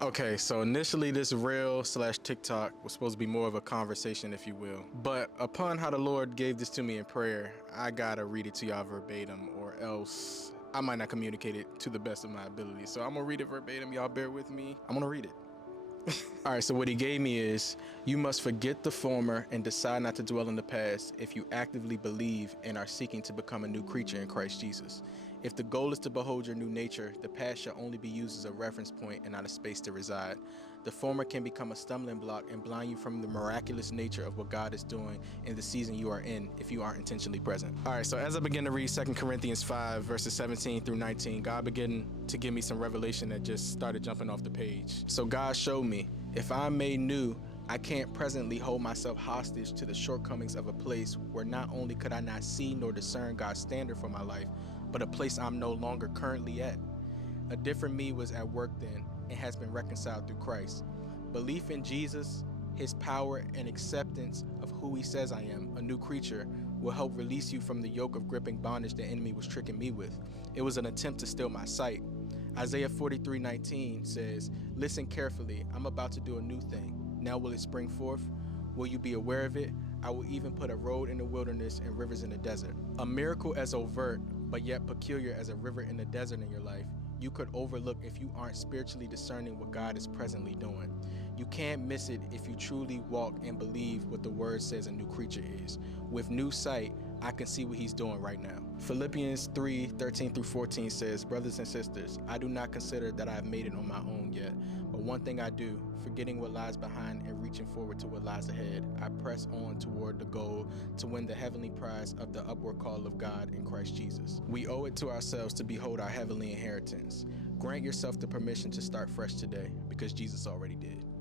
Okay, so initially this reel slash TikTok was supposed to be more of a conversation, if you will. But upon how the Lord gave this to me in prayer, I gotta read it to y'all verbatim, or else I might not communicate it to the best of my ability. So I'm gonna read it verbatim. Y'all bear with me. I'm gonna read it. All right, so what he gave me is, you must forget the former and decide not to dwell in the past if you actively believe and are seeking to become a new creature in Christ Jesus. If the goal is to behold your new nature, the past shall only be used as a reference point and not a space to reside. The former can become a stumbling block and blind you from the miraculous nature of what God is doing in the season you are in if you aren't intentionally present. All right, so as I begin to read 2 Corinthians 5, verses 17 through 19, God began to give me some revelation that just started jumping off the page. So God showed me, if I'm made new, I can't presently hold myself hostage to the shortcomings of a place where not only could I not see nor discern God's standard for my life, but a place I'm no longer currently at. A different me was at work then and has been reconciled through Christ. Belief in Jesus, his power, and acceptance of who he says I am, a new creature, will help release you from the yoke of gripping bondage the enemy was tricking me with. It was an attempt to steal my sight. Isaiah 43:19 says, "Listen carefully, I'm about to do a new thing. Now will it spring forth? Will you be aware of it? I will even put a road in the wilderness and rivers in the desert." A miracle as overt, but yet peculiar as a river in the desert in your life, you could overlook if you aren't spiritually discerning what God is presently doing. You can't miss it if you truly walk and believe what the word says a new creature is. With new sight, I can see what he's doing right now. Philippians 3:13 through 14 says, "Brothers and sisters, I do not consider that I have made it on my own yet, but one thing I do, forgetting what lies behind and reaching forward to what lies ahead, I press on toward the goal to win the heavenly prize of the upward call of God in Christ Jesus." We owe it to ourselves to behold our heavenly inheritance. Grant yourself the permission to start fresh today, because Jesus already did.